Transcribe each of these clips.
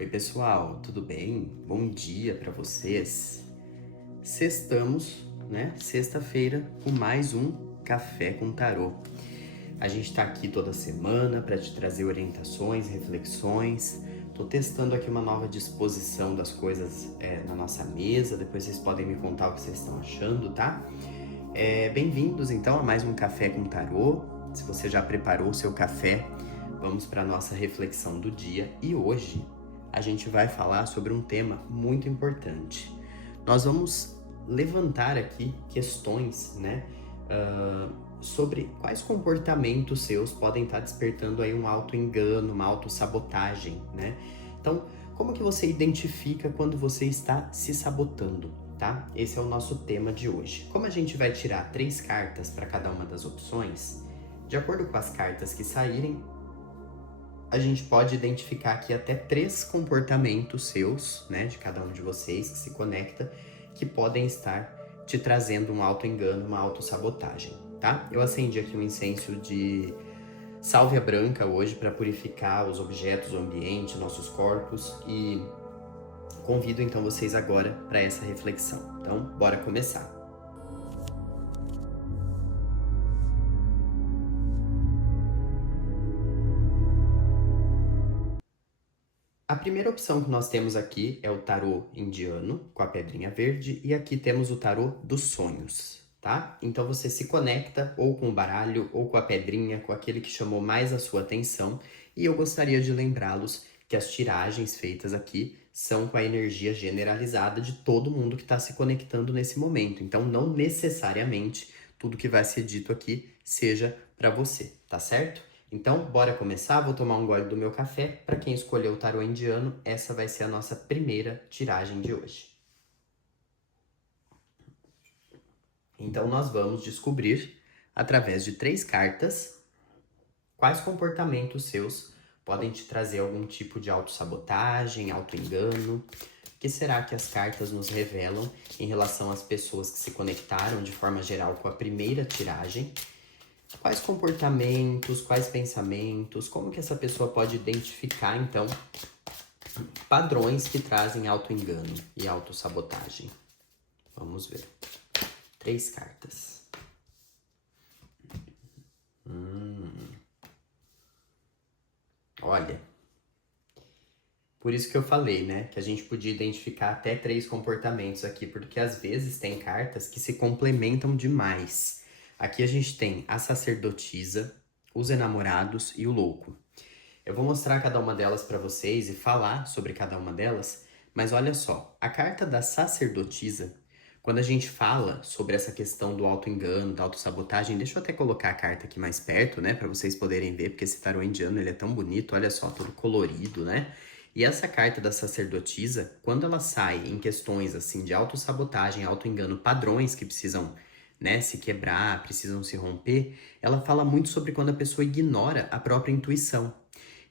Oi, pessoal, tudo bem? Bom dia para vocês. Sextamos, né? Sexta-feira com mais um Café com Tarô. A gente tá aqui toda semana para te trazer orientações, reflexões. Tô testando aqui uma nova disposição das coisas na nossa mesa. Depois vocês podem me contar o que vocês estão achando, tá? Bem-vindos então a mais um Café com Tarô. Se você já preparou o seu café, vamos para nossa reflexão do dia. E hoje a gente vai falar sobre um tema muito importante. Nós vamos levantar aqui questões, né, sobre quais comportamentos seus podem estar despertando aí um auto-engano, uma autossabotagem, né? Então, como que você identifica quando você está se sabotando, tá? Esse é o nosso tema de hoje. Como a gente vai tirar 3 cartas para cada uma das opções, de acordo com as cartas que saírem, a gente pode identificar aqui até 3 comportamentos seus, né, de cada um de vocês que se conecta, que podem estar te trazendo um auto-engano, uma autossabotagem, tá? Eu acendi aqui um incenso de sálvia branca hoje para purificar os objetos, o ambiente, nossos corpos, e convido então vocês agora para essa reflexão. Então, bora começar. A primeira opção que nós temos aqui é o tarô indiano, com a pedrinha verde, e aqui temos o tarô dos sonhos, tá? Então você se conecta ou com o baralho, ou com a pedrinha, com aquele que chamou mais a sua atenção, e eu gostaria de lembrá-los que as tiragens feitas aqui são com a energia generalizada de todo mundo que está se conectando nesse momento. Então não necessariamente tudo que vai ser dito aqui seja para você, tá certo? Então, bora começar? Vou tomar um gole do meu café. Para quem escolheu o tarô indiano, essa vai ser a nossa primeira tiragem de hoje. Então, nós vamos descobrir, através de 3 cartas, quais comportamentos seus podem te trazer algum tipo de autossabotagem, autoengano. O que será que as cartas nos revelam em relação às pessoas que se conectaram de forma geral com a primeira tiragem? Quais comportamentos, quais pensamentos, como que essa pessoa pode identificar, então, padrões que trazem auto-engano e autossabotagem? Vamos ver. 3 cartas. Olha, por isso que eu falei, né, que a gente podia identificar até 3 comportamentos aqui, porque às vezes tem cartas que se complementam demais. Aqui a gente tem a sacerdotisa, os enamorados e o louco. Eu vou mostrar cada uma delas para vocês e falar sobre cada uma delas, mas olha só, a carta da sacerdotisa, quando a gente fala sobre essa questão do auto-engano, da autossabotagem, deixa eu até colocar a carta aqui mais perto, né, para vocês poderem ver, porque esse tarô indiano, ele é tão bonito, olha só, todo colorido, né? E essa carta da sacerdotisa, quando ela sai em questões assim de autossabotagem, auto-engano, padrões que precisam, né, se quebrar, precisam se romper, ela fala muito sobre quando a pessoa ignora a própria intuição.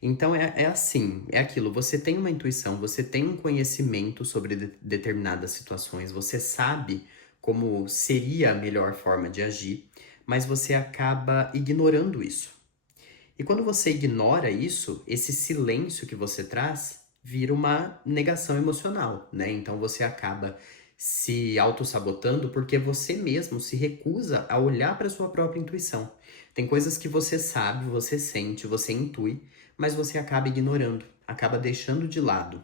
Então é assim, é aquilo, você tem uma intuição, você tem um conhecimento sobre determinadas situações, você sabe como seria a melhor forma de agir, mas você acaba ignorando isso. E quando você ignora isso, esse silêncio que você traz vira uma negação emocional, né? Então você acaba se autossabotando porque você mesmo se recusa a olhar para sua própria intuição. Tem coisas que você sabe, você sente, você intui, mas você acaba ignorando, acaba deixando de lado.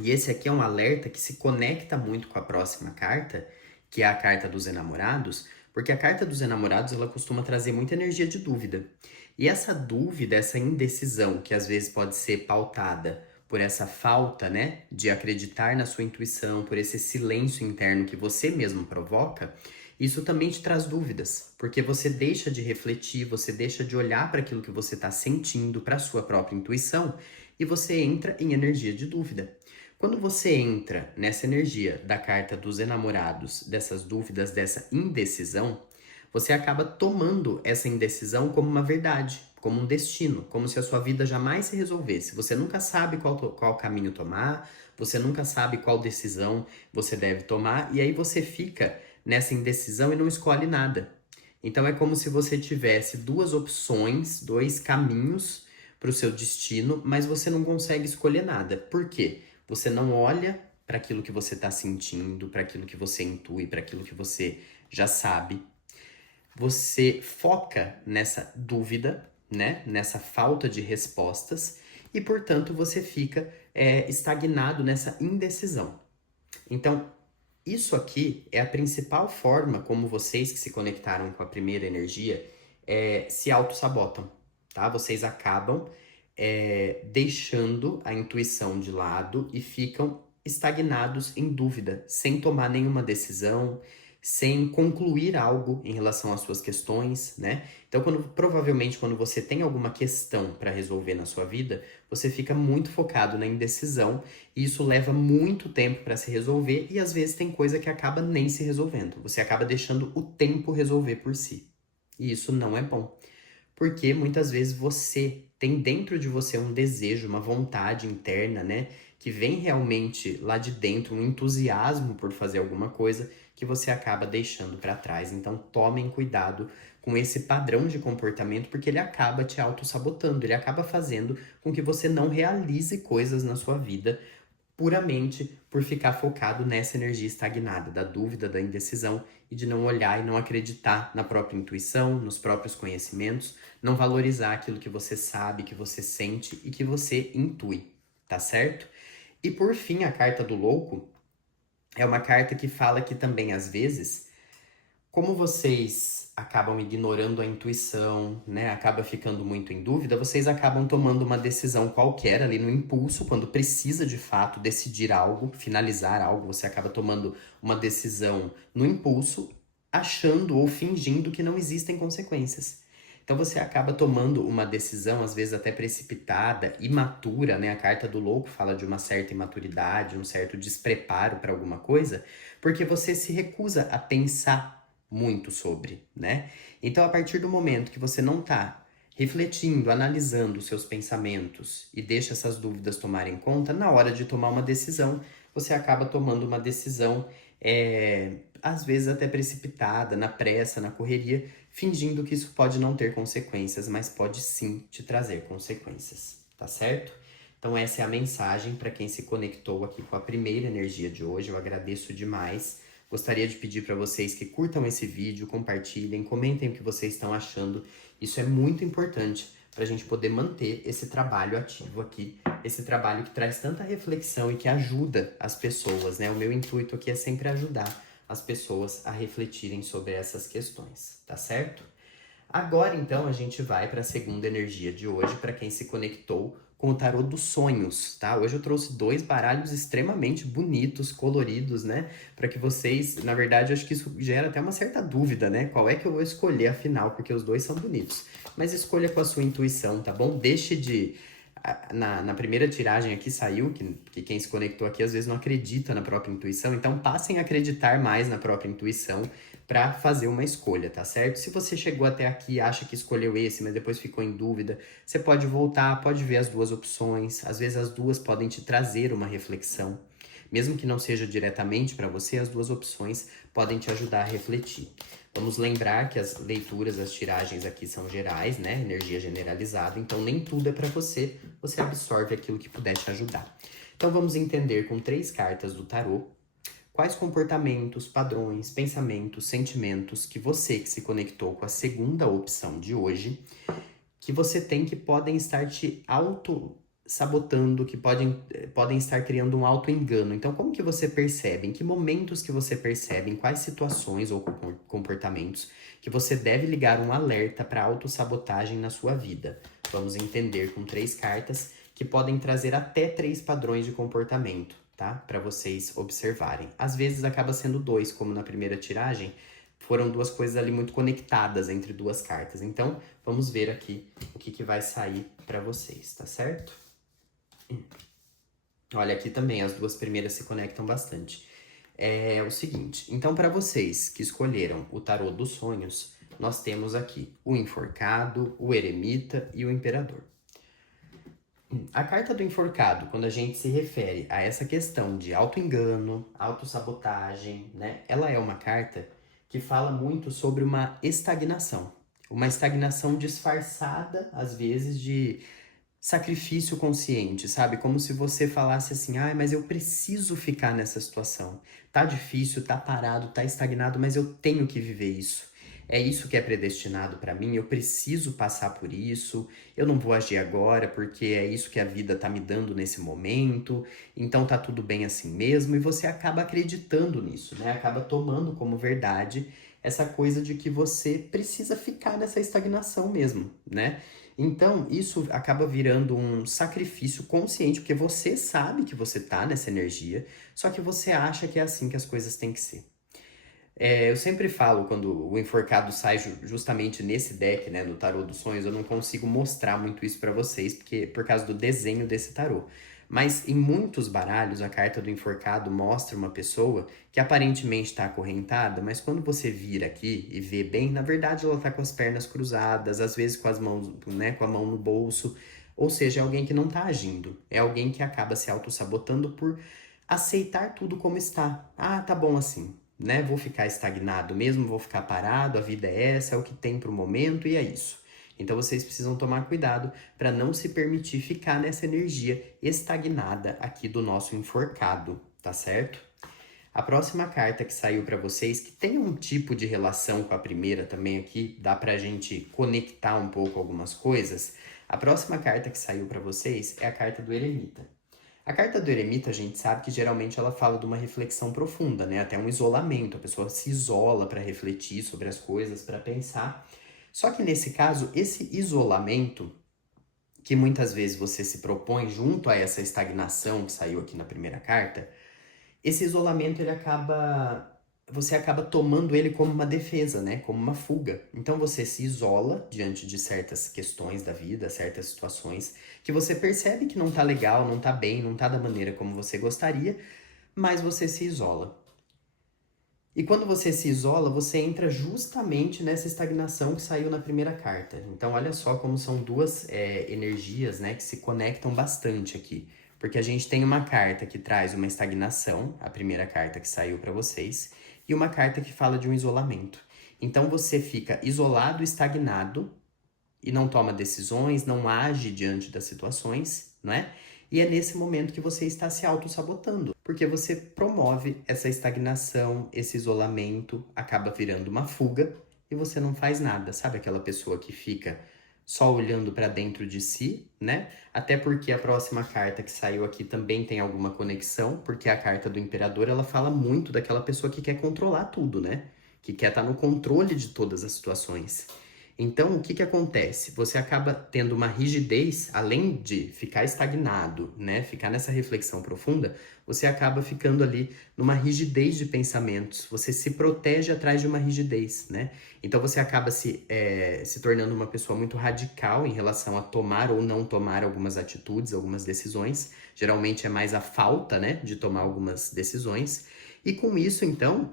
E esse aqui é um alerta que se conecta muito com a próxima carta, que é a carta dos enamorados, porque a carta dos enamorados ela costuma trazer muita energia de dúvida. E essa dúvida, essa indecisão, que às vezes pode ser pautada por essa falta, né, de acreditar na sua intuição, por esse silêncio interno que você mesmo provoca, isso também te traz dúvidas, porque você deixa de refletir, você deixa de olhar para aquilo que você está sentindo, para a sua própria intuição, e você entra em energia de dúvida. Quando você entra nessa energia da carta dos enamorados, dessas dúvidas, dessa indecisão, você acaba tomando essa indecisão como uma verdade, como um destino, como se a sua vida jamais se resolvesse. Você nunca sabe qual caminho tomar, você nunca sabe qual decisão você deve tomar, e aí você fica nessa indecisão e não escolhe nada. Então é como se você tivesse 2 opções, 2 caminhos para o seu destino, mas você não consegue escolher nada. Por quê? Você não olha para aquilo que você está sentindo, para aquilo que você intui, para aquilo que você já sabe. Você foca nessa dúvida, né? Nessa falta de respostas e, portanto, você fica estagnado nessa indecisão. Então, isso aqui é a principal forma como vocês que se conectaram com a primeira energia se auto-sabotam, tá? Vocês acabam deixando a intuição de lado e ficam estagnados em dúvida, sem tomar nenhuma decisão, sem concluir algo em relação às suas questões, né? Então, provavelmente, quando você tem alguma questão para resolver na sua vida, você fica muito focado na indecisão e isso leva muito tempo para se resolver e às vezes tem coisa que acaba nem se resolvendo. Você acaba deixando o tempo resolver por si. E isso não é bom. Porque muitas vezes você tem dentro de você um desejo, uma vontade interna, né? Que vem realmente lá de dentro, um entusiasmo por fazer alguma coisa que você acaba deixando para trás. Então tomem cuidado com esse padrão de comportamento, porque ele acaba te auto-sabotando, ele acaba fazendo com que você não realize coisas na sua vida puramente por ficar focado nessa energia estagnada, da dúvida, da indecisão e de não olhar e não acreditar na própria intuição, nos próprios conhecimentos, não valorizar aquilo que você sabe, que você sente e que você intui, tá certo? E por fim, a carta do louco é uma carta que fala que também às vezes como vocês acabam ignorando a intuição, né? Acaba ficando muito em dúvida, vocês acabam tomando uma decisão qualquer ali no impulso, quando precisa de fato decidir algo, finalizar algo, você acaba tomando uma decisão no impulso, achando ou fingindo que não existem consequências. Então você acaba tomando uma decisão, às vezes até precipitada, imatura, né? A carta do louco fala de uma certa imaturidade, um certo despreparo para alguma coisa, porque você se recusa a pensar muito sobre, né? Então, a partir do momento que você não tá refletindo, analisando os seus pensamentos e deixa essas dúvidas tomarem conta, na hora de tomar uma decisão, você acaba tomando uma decisão, às vezes até precipitada, na pressa, na correria, fingindo que isso pode não ter consequências, mas pode sim te trazer consequências, tá certo? Então, essa é a mensagem para quem se conectou aqui com a primeira energia de hoje. Eu agradeço demais. Gostaria de pedir para vocês que curtam esse vídeo, compartilhem, comentem o que vocês estão achando. Isso é muito importante para a gente poder manter esse trabalho ativo aqui, esse trabalho que traz tanta reflexão e que ajuda as pessoas, né? O meu intuito aqui é sempre ajudar as pessoas a refletirem sobre essas questões, tá certo? Agora, então, a gente vai para a segunda energia de hoje, para quem se conectou com o tarô dos sonhos, tá? Hoje eu trouxe dois baralhos extremamente bonitos, coloridos, né? Para que vocês, na verdade, eu acho que isso gera até uma certa dúvida, né? Qual é que eu vou escolher afinal, porque os dois são bonitos. Mas escolha com a sua intuição, tá bom? Deixe de na primeira tiragem aqui saiu que quem se conectou aqui às vezes não acredita na própria intuição, então passem a acreditar mais na própria intuição para fazer uma escolha, tá certo? Se você chegou até aqui e acha que escolheu esse, mas depois ficou em dúvida, você pode voltar, pode ver as duas opções, às vezes as duas podem te trazer uma reflexão. Mesmo que não seja diretamente para você, as duas opções podem te ajudar a refletir. Vamos lembrar que as leituras, as tiragens aqui são gerais, né? Energia generalizada, então nem tudo é para você, você absorve aquilo que puder te ajudar. Então vamos entender com 3 cartas do tarô quais comportamentos, padrões, pensamentos, sentimentos que você que se conectou com a segunda opção de hoje, que você tem que podem estar te auto-sabotando, que podem estar criando um auto-engano. Então, como que você percebe? Em que momentos que você percebe? Em quais situações ou comportamentos que você deve ligar um alerta para autossabotagem na sua vida? Vamos entender com 3 cartas que podem trazer até 3 padrões de comportamento, tá? Para vocês observarem. Às vezes acaba sendo 2, como na primeira tiragem, foram 2 coisas ali muito conectadas entre 2 cartas. Então, vamos ver aqui o que vai sair para vocês, tá certo? Olha, aqui também as 2 primeiras se conectam bastante. É o seguinte, então para vocês que escolheram o tarô dos sonhos, nós temos aqui o enforcado, o eremita e o imperador. A carta do enforcado, quando a gente se refere a essa questão de auto-engano, autossabotagem, né? Ela é uma carta que fala muito sobre uma estagnação. Uma estagnação disfarçada, às vezes, de sacrifício consciente, sabe? Como se você falasse assim: "Ai, mas eu preciso ficar nessa situação. Tá difícil, tá parado, tá estagnado, mas eu tenho que viver isso. É isso que é predestinado pra mim, eu preciso passar por isso. Eu não vou agir agora porque é isso que a vida tá me dando nesse momento. Então tá tudo bem assim mesmo", e você acaba acreditando nisso, né? Acaba tomando como verdade essa coisa de que você precisa ficar nessa estagnação mesmo, né? Então, isso acaba virando um sacrifício consciente, porque você sabe que você tá nessa energia, só que você acha que é assim que as coisas têm que ser. Eu sempre falo, quando o enforcado sai justamente nesse deck, né, no tarô dos sonhos, eu não consigo mostrar muito isso pra vocês, porque por causa do desenho desse tarô. Mas em muitos baralhos, a carta do enforcado mostra uma pessoa que aparentemente está acorrentada, mas quando você vira aqui e vê bem, na verdade ela tá com as pernas cruzadas, às vezes com as mãos, né, com a mão no bolso. Ou seja, é alguém que não tá agindo. É alguém que acaba se auto-sabotando por aceitar tudo como está. Ah, tá bom assim, né? Vou ficar estagnado mesmo, vou ficar parado, a vida é essa, é o que tem pro momento e é isso. Então vocês precisam tomar cuidado para não se permitir ficar nessa energia estagnada aqui do nosso enforcado, tá certo? A próxima carta que saiu para vocês, que tem um tipo de relação com a primeira também aqui, dá pra gente conectar um pouco algumas coisas. A próxima carta que saiu para vocês é a carta do eremita. A carta do eremita, a gente sabe que geralmente ela fala de uma reflexão profunda, né? Até um isolamento, a pessoa se isola para refletir sobre as coisas, para pensar. Só que nesse caso, esse isolamento, que muitas vezes você se propõe junto a essa estagnação que saiu aqui na primeira carta, esse isolamento você acaba tomando ele como uma defesa, né? Como uma fuga. Então você se isola diante de certas questões da vida, certas situações que você percebe que não tá legal, não tá bem, não tá da maneira como você gostaria, mas você se isola. E quando você se isola, você entra justamente nessa estagnação que saiu na primeira carta. Então, olha só como são duas energias, né, que se conectam bastante aqui. Porque a gente tem uma carta que traz uma estagnação, a primeira carta que saiu para vocês, e uma carta que fala de um isolamento. Então, você fica isolado, estagnado, e não toma decisões, não age diante das situações, não é? E é nesse momento que você está se auto-sabotando, porque você promove essa estagnação, esse isolamento, acaba virando uma fuga e você não faz nada. Sabe aquela pessoa que fica só olhando para dentro de si, né? Até porque a próxima carta que saiu aqui também tem alguma conexão, porque a carta do imperador, ela fala muito daquela pessoa que quer controlar tudo, né? Que quer estar no controle de todas as situações. Então, o que que acontece? Você acaba tendo uma rigidez, além de ficar estagnado, né? Ficar nessa reflexão profunda, você acaba ficando ali numa rigidez de pensamentos. Você se protege atrás de uma rigidez, né? Então, você acaba se tornando uma pessoa muito radical em relação a tomar ou não tomar algumas atitudes, algumas decisões. Geralmente é mais a falta, né? De tomar algumas decisões. E com isso, então,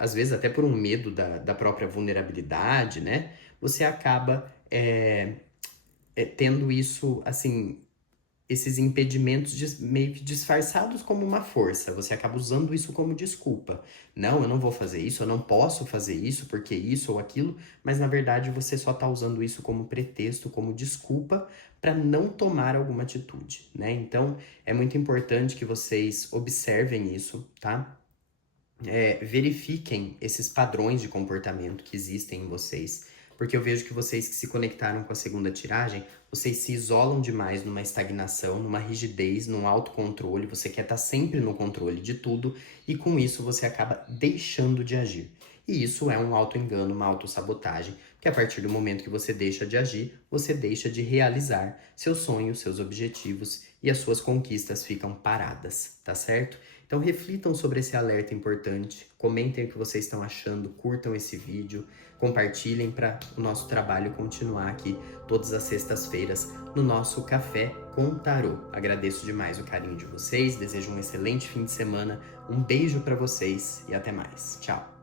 às vezes até por um medo da própria vulnerabilidade, né? Você acaba tendo isso, assim, esses impedimentos meio que disfarçados como uma força. Você acaba usando isso como desculpa. Não, eu não vou fazer isso, eu não posso fazer isso porque isso ou aquilo, mas na verdade você só está usando isso como pretexto, como desculpa para não tomar alguma atitude, né? Então é muito importante que vocês observem isso, tá? Verifiquem esses padrões de comportamento que existem em vocês, porque eu vejo que vocês que se conectaram com a segunda tiragem, vocês se isolam demais numa estagnação, numa rigidez, num autocontrole, você quer estar sempre no controle de tudo e com isso você acaba deixando de agir. E isso é um autoengano, uma autossabotagem, porque a partir do momento que você deixa de agir, você deixa de realizar seus sonhos, seus objetivos e as suas conquistas ficam paradas, tá certo? Então reflitam sobre esse alerta importante, comentem o que vocês estão achando, curtam esse vídeo, compartilhem para o nosso trabalho continuar aqui todas as sextas-feiras no nosso Café com Tarô. Agradeço demais o carinho de vocês, desejo um excelente fim de semana, um beijo para vocês e até mais. Tchau!